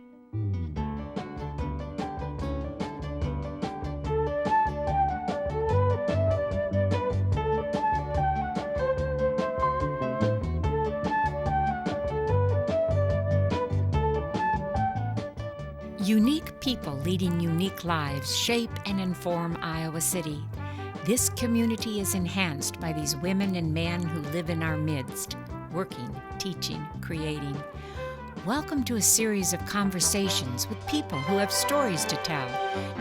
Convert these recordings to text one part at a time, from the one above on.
Unique people leading unique lives shape and inform Iowa City. This community is enhanced by these women and men who live in our midst, working, teaching, creating. Welcome to a series of conversations with people who have stories to tell.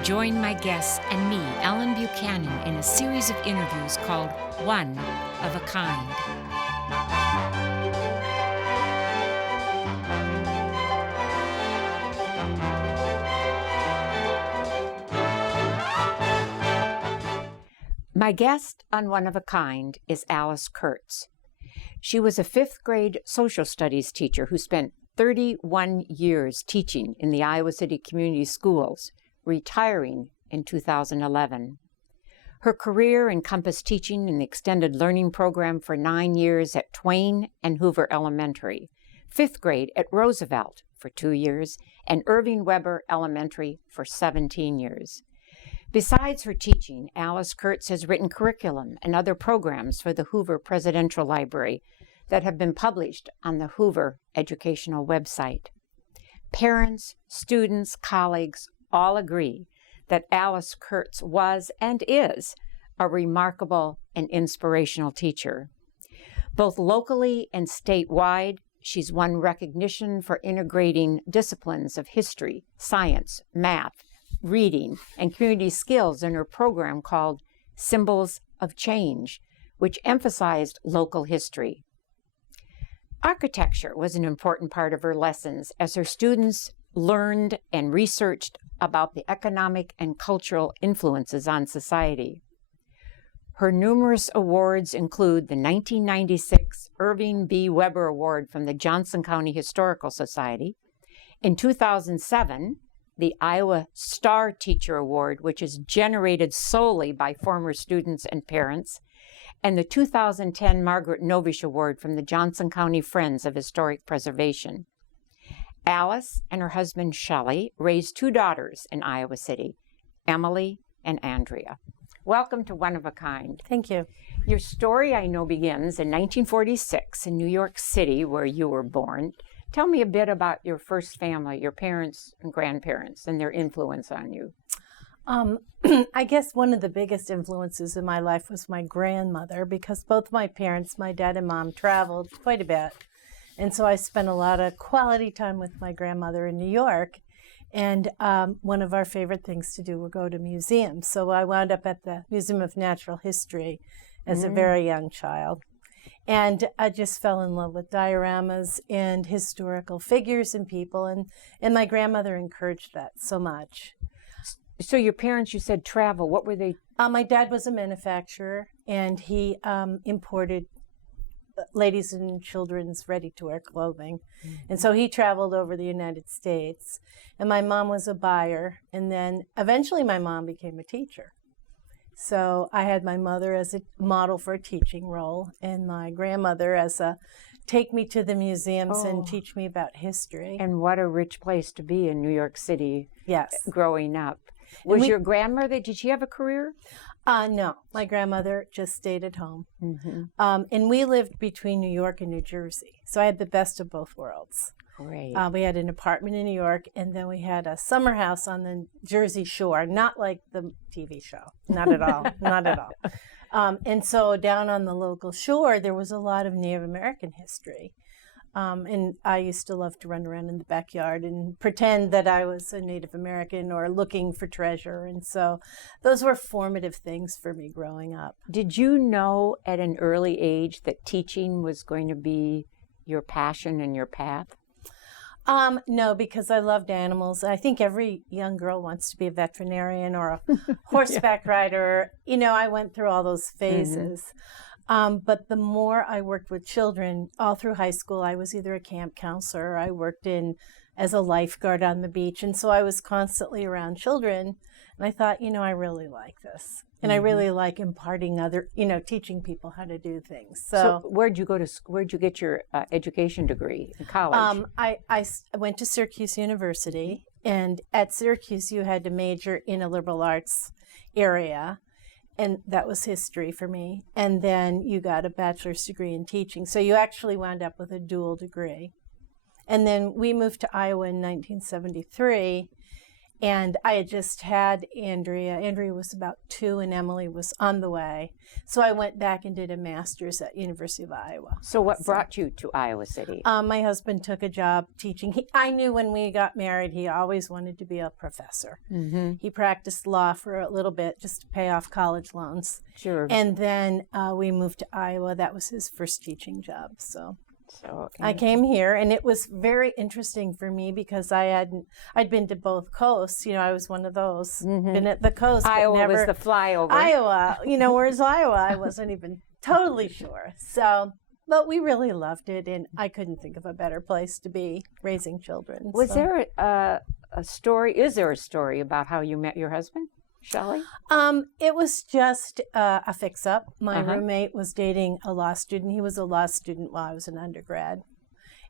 Join my guests and me, Ellen Buchanan, in a series of interviews called One of a Kind. My guest on One of a Kind is Alice Kurtz. She was a fifth grade social studies teacher who spent 31 years teaching in the Iowa City Community Schools, retiring in 2011. Her career encompassed teaching in the extended learning program for 9 years at Twain and Hoover Elementary, fifth grade at Roosevelt for 2 years, and Irving Weber Elementary for 17 years. Besides her teaching, Alice Kurtz has written curriculum and other programs for the Hoover Presidential Library that have been published on the Hoover educational website. Parents, students, colleagues all agree that Alice Kurtz was and is a remarkable and inspirational teacher. Both locally and statewide, she's won recognition for integrating disciplines of history, science, math, reading, and community skills in her program called Symbols of Change, which emphasized local history. Architecture was an important part of her lessons as her students learned and researched about the economic and cultural influences on society. Her numerous awards include the 1996 Irving B. Weber Award from the Johnson County Historical Society. In 2007, the Iowa Star Teacher Award, which is generated solely by former students and parents, and the 2010 Margaret Novish Award from the Johnson County Friends of Historic Preservation. Alice and her husband Shelley raised 2 daughters in Iowa City, Emily and Andrea. Welcome to One of a Kind. Thank you. Your story, I know, begins in 1946 in New York City, where you were born. Tell me a bit about your first family, your parents and grandparents, and their influence on you. I guess one of the biggest influences in my life was my grandmother, because both my parents, my dad and mom, traveled quite a bit. And so I spent a lot of quality time with my grandmother in New York. And one of our favorite things to do was go to museums. So I wound up at the Museum of Natural History as a very young child. And I just fell in love with dioramas and historical figures and people. And my grandmother encouraged that so much. So your parents, you said, travel. What were they? My dad was a manufacturer, and he imported ladies and children's ready-to-wear clothing. And so he traveled over the United States. And my mom was a buyer. And then eventually my mom became a teacher. So I had my mother as a model for a teaching role, and my grandmother as a take me to the museums and teach me about history. And what a rich place to be in New York City. Yes. Growing up. Was your grandmother, did she have a career? No, my grandmother just stayed at home. And we lived between New York and New Jersey. So I had the best of both worlds. Great. We had an apartment in New York, and then we had a summer house on the Jersey Shore, not like the TV show, not at all, not at all. And so down on the local shore, there was a lot of Native American history. And I used to love to run around in the backyard and pretend that I was a Native American or looking for treasure. And so those were formative things for me growing up. Did you know at an early age that teaching was going to be your passion and your path? No, because I loved animals. I think every young girl wants to be a veterinarian or a horseback rider. You know, I went through all those phases. But the more I worked with children, all through high school, I was either a camp counselor or I worked as a lifeguard on the beach. And so I was constantly around children. And I thought, I really like this. And I really like imparting teaching people how to do things. So where'd you get your education degree in college? I went to Syracuse University, and at Syracuse you had to major in a liberal arts area, and that was history for me. And then you got a bachelor's degree in teaching. So you actually wound up with a dual degree. And then we moved to Iowa in 1973. And I had just had Andrea. Andrea was about 2 and Emily was on the way. So I went back and did a master's at University of Iowa. So what brought you to Iowa City? My husband took a job teaching. I knew when we got married, he always wanted to be a professor. Mm-hmm. He practiced law for a little bit just to pay off college loans. Sure. And then we moved to Iowa. That was his first teaching job. So I came here, and it was very interesting for me because I'd been to both coasts. I was one of those. Been at the coast. Iowa was the flyover. Iowa, where's Iowa? I wasn't even totally sure. So, but we really loved it, and I couldn't think of a better place to be raising children. Was there a story? Is there a story about how you met your husband, Shelley? It was just a fix-up. My roommate was dating a law student. He was a law student while I was an undergrad.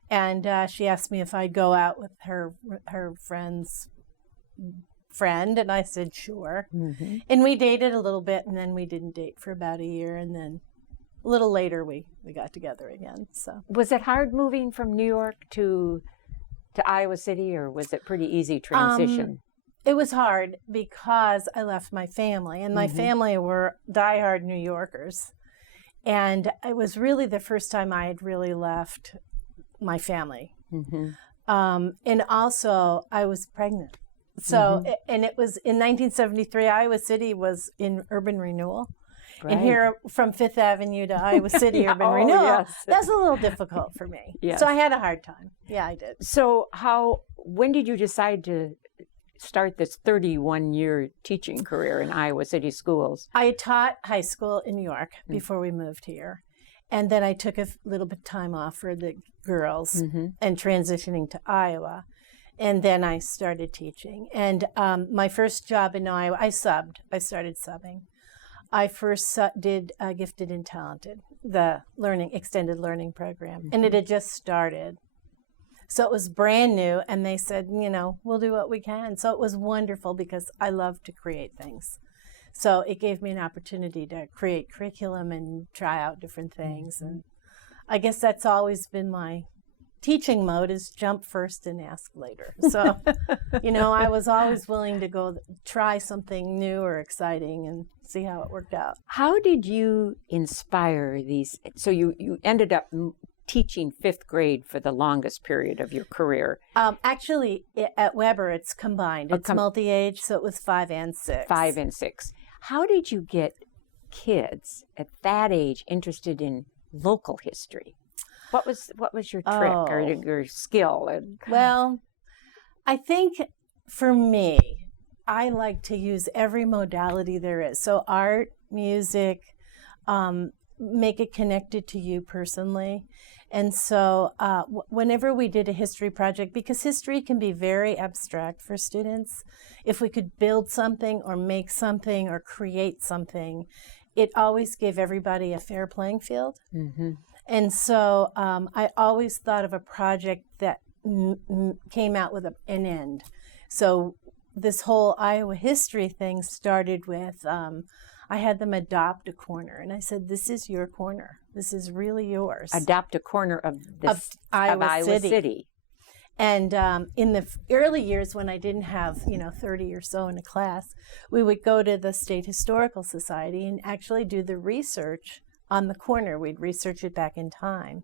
And she asked me if I'd go out with her friend's friend, and I said, sure. Mm-hmm. And we dated a little bit, and then we didn't date for about a year, and then a little later we got together again. So was it hard moving from New York to Iowa City, or was it pretty easy transition? It was hard because I left my family, and my family were diehard New Yorkers. And it was really the first time I had really left my family. Mm-hmm. And also, I was pregnant. So, and it was in 1973, Iowa City was in urban renewal. Right. And here from Fifth Avenue to Iowa City urban renewal, yes. That's a little difficult for me. Yes. So I had a hard time. Yeah, I did. So when did you decide to start this 31-year teaching career in Iowa City schools? I taught high school in New York before we moved here. And then I took a little bit of time off for the girls and transitioning to Iowa. And then I started teaching. And my first job in Iowa, I started subbing. I first did Gifted and Talented, the extended learning program. And it had just started. So it was brand new, and they said, we'll do what we can. So it was wonderful because I love to create things. So it gave me an opportunity to create curriculum and try out different things. And I guess that's always been my teaching mode, is jump first and ask later. So, I was always willing to go try something new or exciting and see how it worked out. How did you inspire these? So you ended up teaching 5th grade for the longest period of your career. Actually, at Weber, it's combined. It's multi-age, so it was 5 and 6. 5 and 6. How did you get kids at that age interested in local history? What was your trick or your skill? Well, I think for me, I like to use every modality there is. So art, music, make it connected to you personally. And so whenever we did a history project, because history can be very abstract for students, if we could build something or make something or create something, it always gave everybody a fair playing field. Mm-hmm. And so I always thought of a project that came out with an end. So this whole Iowa history thing started with, I had them adopt a corner. And I said, this is your corner. This is really yours. Adopt a corner of Iowa City. And in the early years when I didn't have, 30 or so in a class, we would go to the State Historical Society and actually do the research on the corner. We'd research it back in time.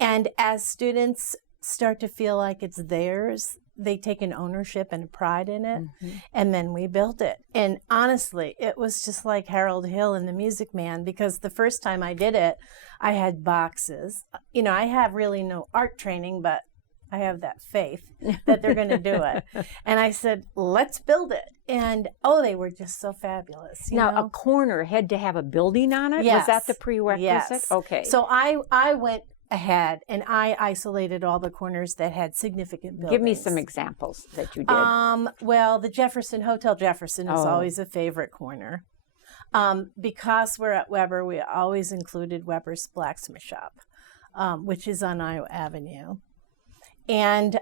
And as students start to feel like it's theirs, they take an ownership and a pride in it. Mm-hmm. And then we built it. And honestly, it was just like Harold Hill and the Music Man, because the first time I did it, I had boxes. I have really no art training, but I have that faith that they're going to do it. And I said, let's build it. And, they were just so fabulous. Now, a corner had to have a building on it? Yes. Was that the prerequisite? Yes. Okay. So I went ahead, and I isolated all the corners that had significant buildings. Give me some examples that you did. Well, the Hotel Jefferson is Oh. always a favorite corner. Because we're at Weber, we always included Weber's Blacksmith Shop, which is on Iowa Avenue. And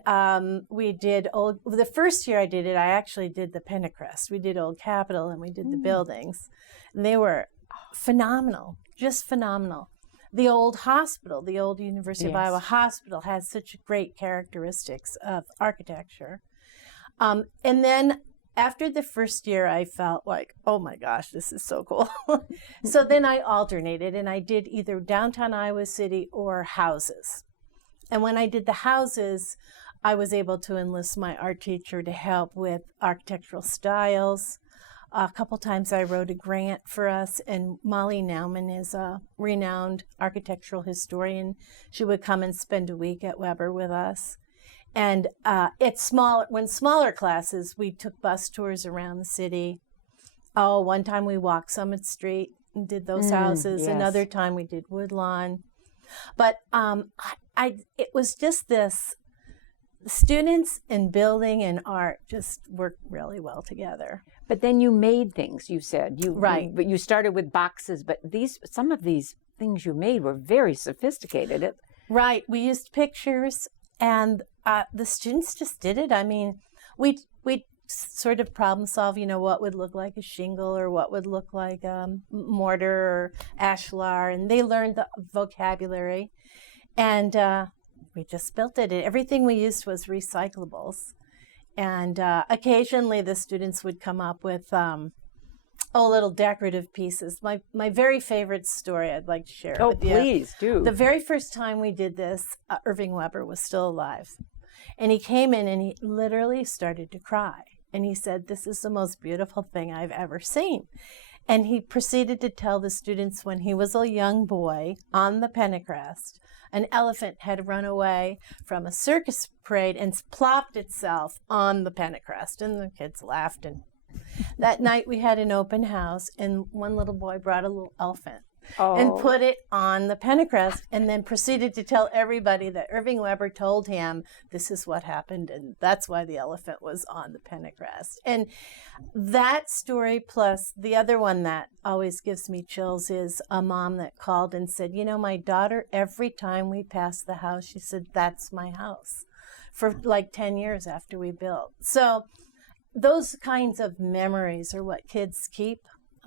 we did the first year I did it, I actually did the Pentecrest. We did Old Capitol and we did the buildings. And they were phenomenal, just phenomenal. The old hospital, the old University of Iowa Hospital, has such great characteristics of architecture. And then after the first year, I felt like, oh my gosh, this is so cool. So then I alternated and I did either downtown Iowa City or houses. And when I did the houses, I was able to enlist my art teacher to help with architectural styles. A couple times I wrote a grant for us, and Molly Nauman is a renowned architectural historian. She would come and spend a week at Weber with us. And when smaller classes, we took bus tours around the city. Oh, one time we walked Summit Street and did those houses. Yes. Another time we did Woodlawn. But it was just this. Students and building and art just work really well together. But then you made things, you said. Right. But you started with boxes, but some of these things you made were very sophisticated. Right. We used pictures, and the students just did it. I mean, we sort of problem solve, what would look like a shingle or what would look like mortar or ashlar, and they learned the vocabulary. And we just built it. Everything we used was recyclables. And occasionally the students would come up with little decorative pieces. My very favorite story I'd like to share with you. Oh, please do. The very first time we did this, Irving Weber was still alive. And he came in and he literally started to cry. And he said, "This is the most beautiful thing I've ever seen." And he proceeded to tell the students when he was a young boy on the Pentecrest, an elephant had run away from a circus parade and plopped itself on the Pentecrest. And the kids laughed. And that night we had an open house, and one little boy brought a little elephant and put it on the Pentecrest, and then proceeded to tell everybody that Irving Weber told him this is what happened, and that's why the elephant was on the Pentecrest. And that story, plus the other one that always gives me chills, is a mom that called and said, my daughter, every time we pass the house, she said, "That's my house," for like 10 years after we built. So those kinds of memories are what kids keep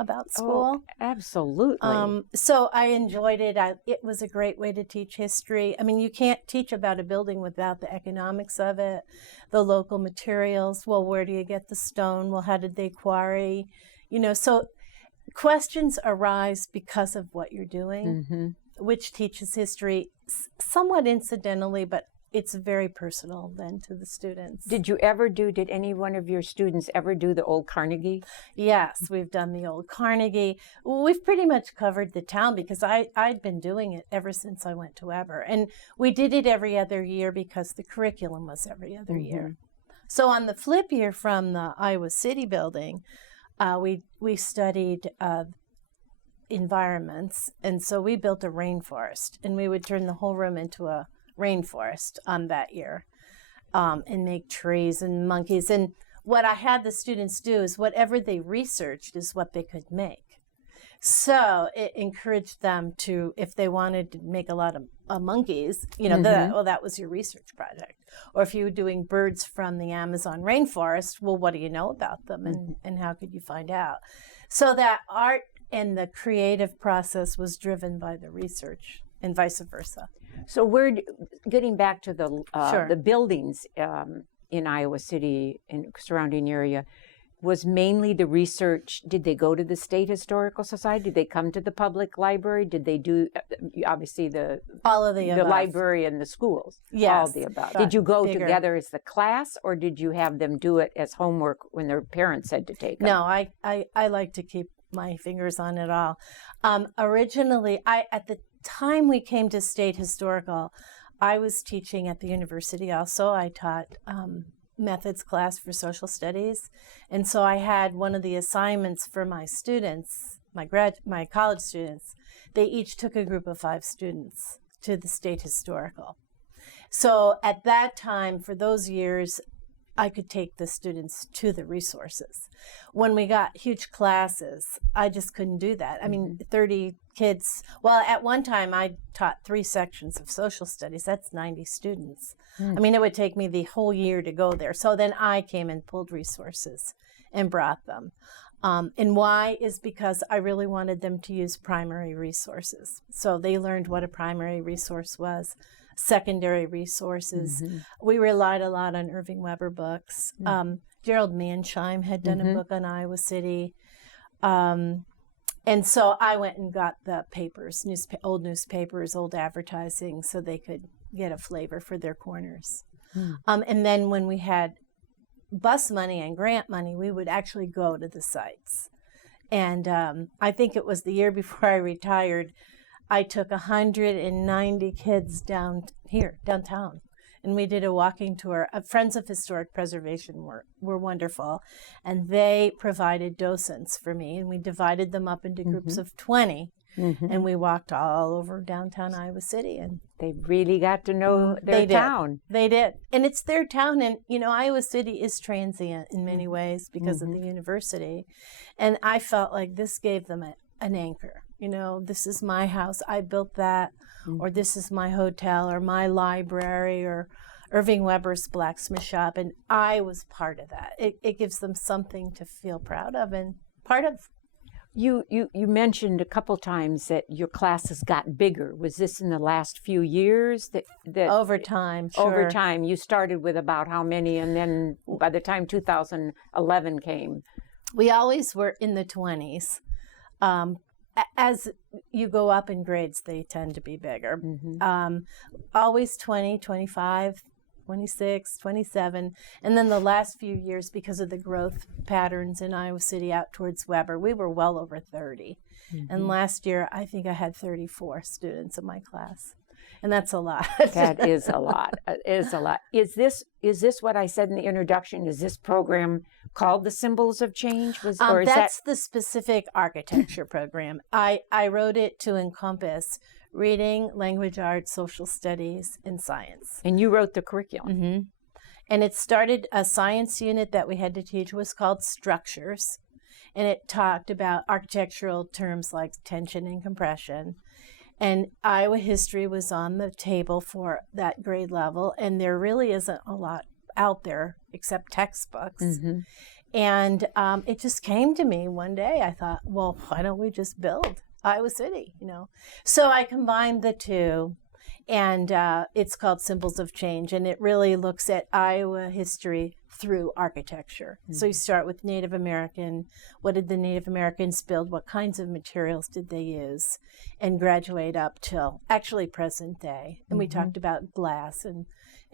about school. Oh, absolutely. So I enjoyed it. It was a great way to teach history. I mean, you can't teach about a building without the economics of it, the local materials. Well, where do you get the stone? Well, how did they quarry? So questions arise because of what you're doing, which teaches history somewhat incidentally, but it's very personal then to the students. Did any one of your students ever do the old Carnegie? Yes, we've done the old Carnegie. We've pretty much covered the town because I'd been doing it ever since I went to Weber. And we did it every other year because the curriculum was every other year. So on the flip year from the Iowa City building, we studied environments. And so we built a rainforest, and we would turn the whole room into a rainforest that year, and make trees and monkeys. And what I had the students do is whatever they researched is what they could make. So it encouraged them to, if they wanted to make a lot of monkeys, that was your research project. Or if you were doing birds from the Amazon rainforest, well, what do you know about them, and how could you find out? So that art and the creative process was driven by the research, and vice versa. So we're getting back to the buildings in Iowa City and surrounding area. Was mainly the research? Did they go to the State Historical Society? Did they come to the public library? Did they do obviously all of the above. library and the schools? Yes, all of the above. Did you go together as the class, or did you have them do it as homework when their parents said to take them? No, I like to keep my fingers on it all. Originally, at the time we came to State Historical, I was teaching at the university also. I taught methods class for social studies, and so I had one of the assignments for my students, my college students. They each took a group of 5 students, to the state historical. So at that time, for those years, I could take the students to the resources. When we got huge classes, I just couldn't do that. I mean, 30 kids. Well, at one time, I taught 3 sections of social studies. That's 90 students. I mean, it would take me the whole year to go there. So then I came and pulled resources and brought them. And why is because I really wanted them to use primary resources. So they learned what a primary resource was, secondary resources. We relied a lot on Irving Weber books. Gerald Mansheim had done a book on Iowa City. And so I went and got the papers, old newspapers, old advertising, so they could get a flavor for their corners. And then when we had bus money and grant money, we would actually go to the sites. And I think it was the year before I retired, I took 190 kids downtown, and we did a walking tour. Friends of Historic Preservation were wonderful, and they provided docents for me, and we divided them up into groups of 20, and we walked all over downtown Iowa City. And they really got to know their town. They did. And it's their town, and, Iowa City is transient in many ways because of the university, and I felt like this gave them an anchor. This is my house, I built that, or this is my hotel, or my library, or Irving Weber's blacksmith shop, and I was part of that. It gives them something to feel proud of and part of. You mentioned a couple times that your classes got bigger. Was this in the last few years? That over time, sure. Over time, you started with about how many, and then by the time 2011 came? We always were in the 20s. As you go up in grades, they tend to be bigger. Always 20, 25, 26, 27. And then the last few years, because of the growth patterns in Iowa City out towards Weber, we were well over 30. And last year, I think I had 34 students in my class. And that's a lot. That is a lot. It is a lot. Is this what I said in the introduction? Is this program called the Symbols of Change? That's the specific architecture program. I wrote it to encompass reading, language arts, social studies, and science. And you wrote the curriculum. And it started, a science unit that we had to teach was called Structures. And it talked about architectural terms like tension and compression. And Iowa history was on the table for that grade level, and there really isn't a lot out there except textbooks. And it just came to me one day. I thought, well, why don't we just build Iowa City, So I combined the two, and it's called Symbols of Change, and it really looks at Iowa history through architecture. So you start with Native American. What did the Native Americans build? What kinds of materials did they use? And graduate up till actually present day. And we talked about glass and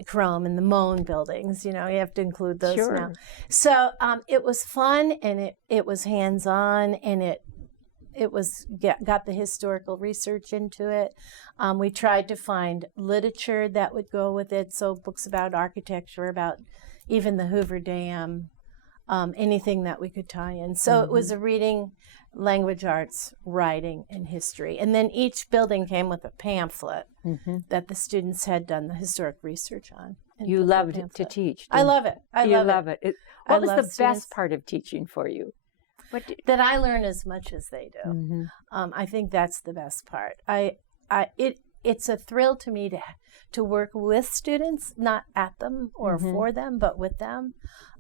chrome and the Moen buildings. You have to include those now. So it was fun, and it was hands-on, and it was got the historical research into it. We tried to find literature that would go with it, so books about architecture, about even the Hoover Dam, anything that we could tie in. So it was a reading, language arts, writing, and history. And then each building came with a pamphlet that the students had done the historic research on. You loved to teach. I love it. I love it. What was the best part of teaching for you? That I learn as much as they do. I think that's the best part. It's a thrill to me to work with students, not at them or for them, but with them.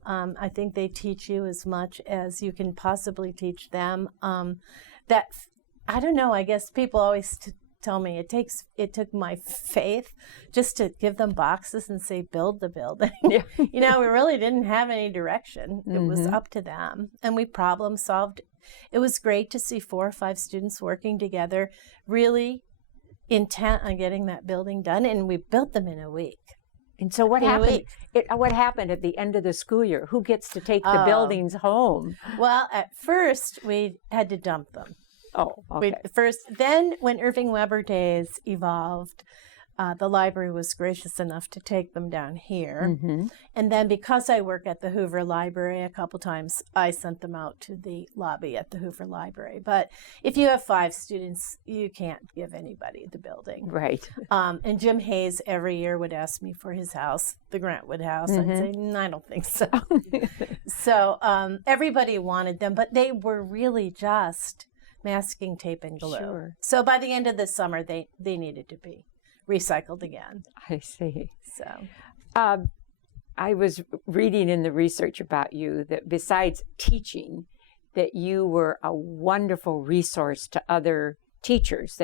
I think they teach you as much as you can possibly teach them. That, I don't know, I guess people always tell me it took my faith just to give them boxes and say, build the building. We really didn't have any direction. It was up to them. And we problem solved. It was great to see 4 or 5 students working together, really intent on getting that building done, and we built them in a week. And so what happened? What happened at the end of the school year? Who gets to take the buildings home? Well, at first we had to dump them. Oh, okay. Then when Irving Weber days evolved, the library was gracious enough to take them down here. Mm-hmm. And then because I work at the Hoover Library a couple times, I sent them out to the lobby at the Hoover Library. But if you have 5 students, you can't give anybody the building. Right. And Jim Hayes every year would ask me for his house, the Grantwood house. I'd say, I don't think so. So everybody wanted them, but they were really just masking tape and glue. Sure. So by the end of the summer, they needed to be recycled again. I see. So I was reading in the research about you that besides teaching, that you were a wonderful resource to other teachers,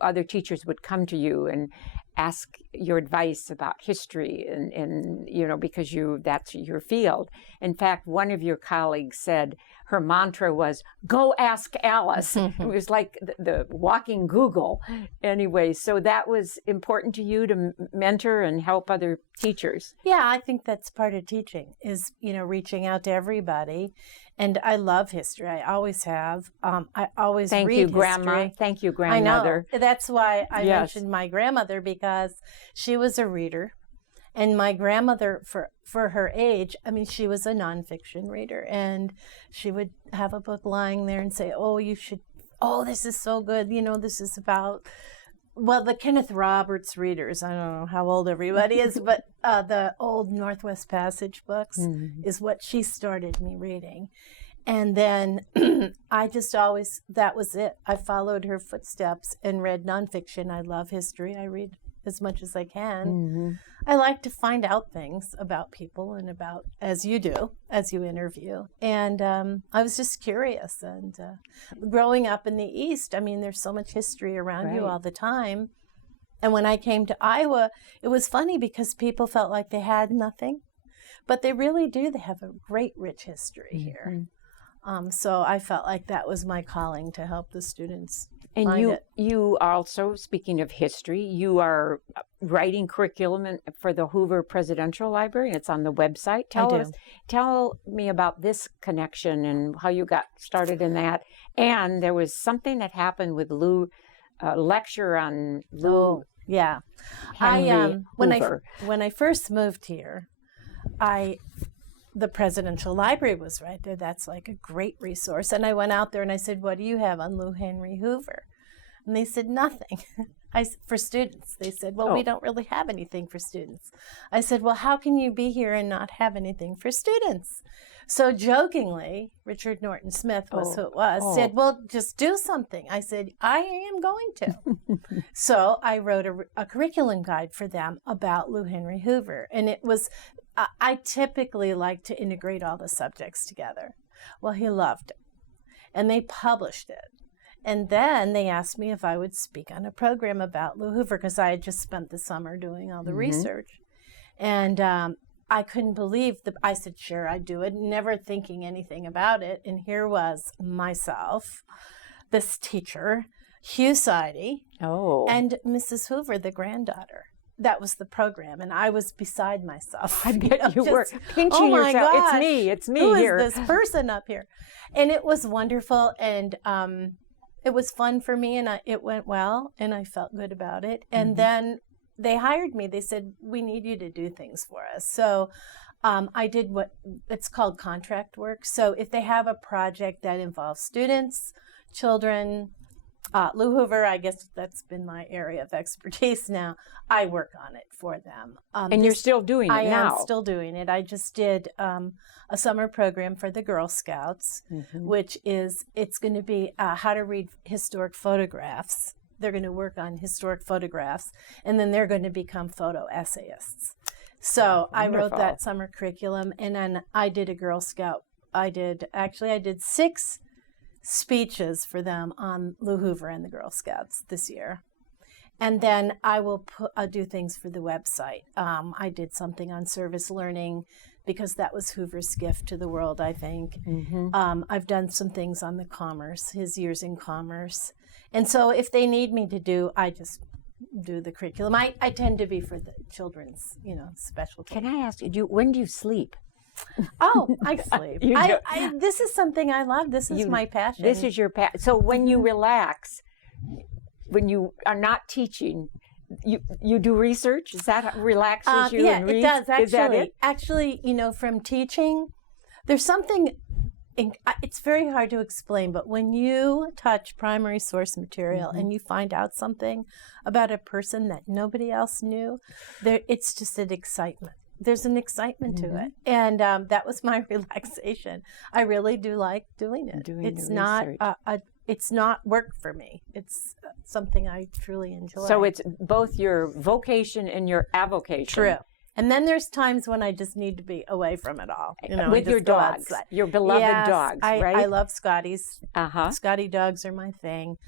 other teachers would come to you and ask your advice about history and because that's your field. In fact, one of your colleagues said her mantra was, go ask Alice. It was like the walking Google. Anyway, so that was important to you to mentor and help other teachers. Yeah, I think that's part of teaching is, reaching out to everybody. And I love history. I always have. I always read history. Grandma. Thank you, grandmother. I know. That's why I mentioned my grandmother, because she was a reader. And my grandmother, for her age, she was a nonfiction reader. And she would have a book lying there and say, this is so good. This is about, the Kenneth Roberts readers. I don't know how old everybody is, but the old Northwest Passage books is what she started me reading. And then that was it. I followed her footsteps and read nonfiction. I love history. I read as much as I can. I like to find out things about people and about, as you do, as you interview. And I was just curious. And growing up in the East, there's so much history around you all the time. And when I came to Iowa, it was funny because people felt like they had nothing. But they really do. They have a great, rich history here. So I felt like that was my calling to help the students. And you also, speaking of history, you are writing curriculum for the Hoover Presidential Library, and it's on the website. Tell me about this connection and how you got started in that. And there was something that happened with Lou, lecture on Lou. Yeah. Henry Hoover. When I first moved here, the Presidential Library was right there. That's like a great resource. And I went out there and I said, what do you have on Lou Henry Hoover? And they said, nothing. For students. They said, we don't really have anything for students. I said, well, how can you be here and not have anything for students? So jokingly, Richard Norton Smith was who it was, said, well, just do something. I said, I am going to. So I wrote a curriculum guide for them about Lou Henry Hoover. And it was, I typically like to integrate all the subjects together. Well, he loved it. And they published it. And then they asked me if I would speak on a program about Lou Hoover, because I had just spent the summer doing all the research. And I couldn't believe I said, sure, I'd do it, never thinking anything about it. And here was myself, this teacher, Hugh Sidey, and Mrs. Hoover, the granddaughter. That was the program, and I was beside myself. I bet you were pinching yourself. Gosh, it's me who here. Who is this person up here? And it was wonderful, and it was fun for me, and it went well, and I felt good about it. And then they hired me. They said, we need you to do things for us. So I did what it's called contract work. So if they have a project that involves students, children, Lou Hoover, I guess that's been my area of expertise now. I work on it for them. And you're still doing it now? I am still doing it. I just did a summer program for the Girl Scouts, which it's going to be how to read historic photographs. They're going to work on historic photographs, and then they're going to become photo essayists. So I wrote that summer curriculum, and then I did a Girl Scout. I did 6 speeches for them on Lou Hoover and the Girl Scouts this year. And then I will do things for the website. I did something on service learning because that was Hoover's gift to the world, I think. I've done some things on the commerce, his years in commerce. And so if they need me to do, I just do the curriculum. I tend to be for the children's, specialty. Can I ask you, when do you sleep? I sleep. This is something I love. This is my passion. This is your passion. So when you relax, when you are not teaching, you do research? Is that what relaxes you? Yeah, and reads? it does actually. Is that it? Actually, from teaching, there's something. It's very hard to explain, but when you touch primary source material and you find out something about a person that nobody else knew, it's just an excitement. There's an excitement to it, and that was my relaxation. I really do like doing it. It's not work for me. It's something I truly enjoy. So it's both your vocation and your avocation. True. And then there's times when I just need to be away from it all. With your dogs, your beloved dogs, right? I love Scotties. Scotty dogs are my thing.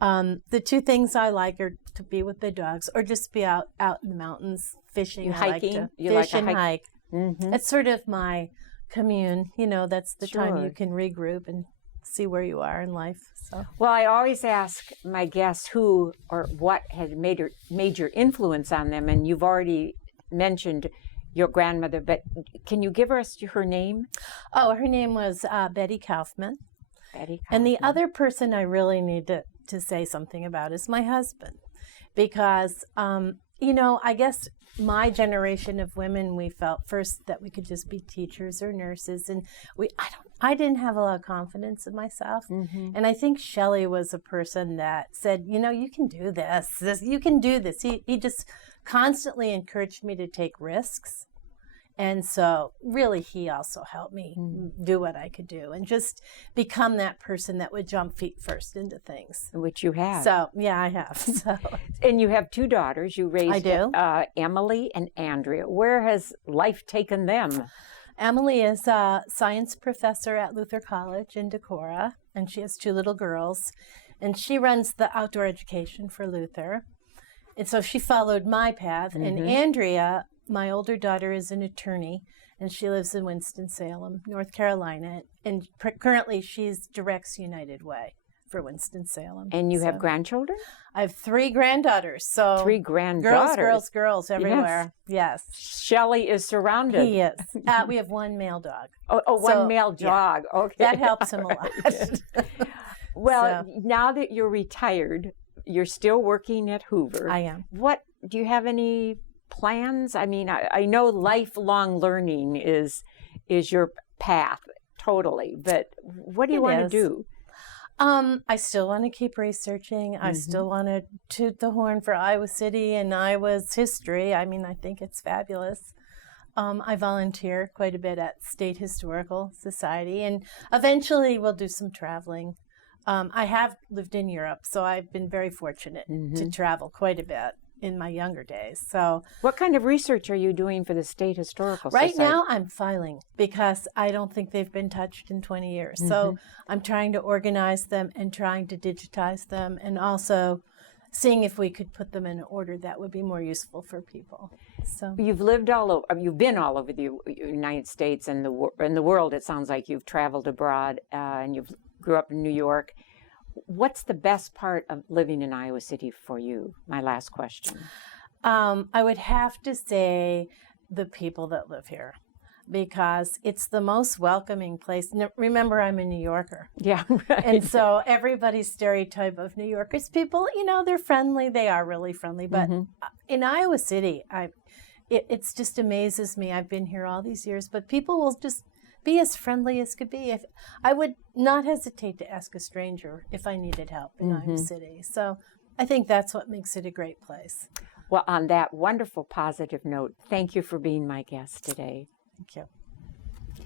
The two things I like are to be with the dogs or just be out in the mountains fishing. Hiking? I like to fish and hike. It's sort of my commune. That's the time you can regroup and see where you are in life. So. Well, I always ask my guests who or what has made your influence on them, and you've already mentioned your grandmother, but can you give us her name? Oh, her name was Betty Kaufman. Betty Kaufman. And the other person I really need to say something about is my husband, because I guess my generation of women, we felt first that we could just be teachers or nurses, and I didn't have a lot of confidence in myself. And I think Shelley was a person that said, you can do this, you can do this. He just constantly encouraged me to take risks. And so really he also helped me do what I could do and just become that person that would jump feet first into things. Which you have. So, yeah, I have. So. And you have two daughters. You raised I do. Emily and Andrea. Where has life taken them? Emily is a science professor at Luther College in Decorah, and she has two little girls. And she runs the outdoor education for Luther. And so she followed my path. And Andrea, my older daughter, is an attorney, and she lives in Winston-Salem, North Carolina. And currently she directs United Way for Winston-Salem. And you have grandchildren? I have 3 granddaughters. So 3 granddaughters. Girls everywhere. Yes. Shelley is surrounded. He is. We have 1 male dog. One male dog. Yeah. Okay. That helps him a lot. Well, now that you're retired, you're still working at Hoover. I am. Do you have any plans? I mean, I know lifelong learning is your path, totally. But what do you want to do? I still want to keep researching. I still want to toot the horn for Iowa City and Iowa's history. I mean, I think it's fabulous. I volunteer quite a bit at State Historical Society, and eventually we'll do some traveling. I have lived in Europe, so I've been very fortunate to travel quite a bit in my younger days. So, what kind of research are you doing for the State Historical Society? Right now, I'm filing because I don't think they've been touched in 20 years. So I'm trying to organize them and trying to digitize them, and also seeing if we could put them in an order that would be more useful for people. So you've lived all over. You've been all over the United States and the world. It sounds like you've traveled abroad, and you grew up in New York. What's the best part of living in Iowa City for you? My last question. I would have to say the people that live here, because it's the most welcoming place. Remember, I'm a New Yorker. Yeah, right. And so everybody's stereotype of New Yorkers, people, they're friendly. They are really friendly. But in Iowa City, it just amazes me. I've been here all these years, but people will just be as friendly as could be. If I would not hesitate to ask a stranger if I needed help in Iowa City. So I think that's what makes it a great place. Well, on that wonderful positive note, thank you for being my guest today. Thank you.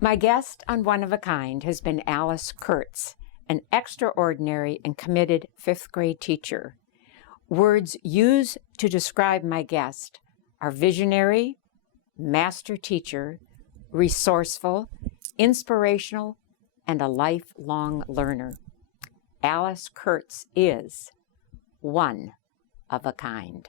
My guest on One of a Kind has been Alice Kurtz, an extraordinary and committed 5th grade teacher. Words used to describe my guest are visionary, master teacher, resourceful, inspirational, and a lifelong learner. Alice Kurtz is one of a kind.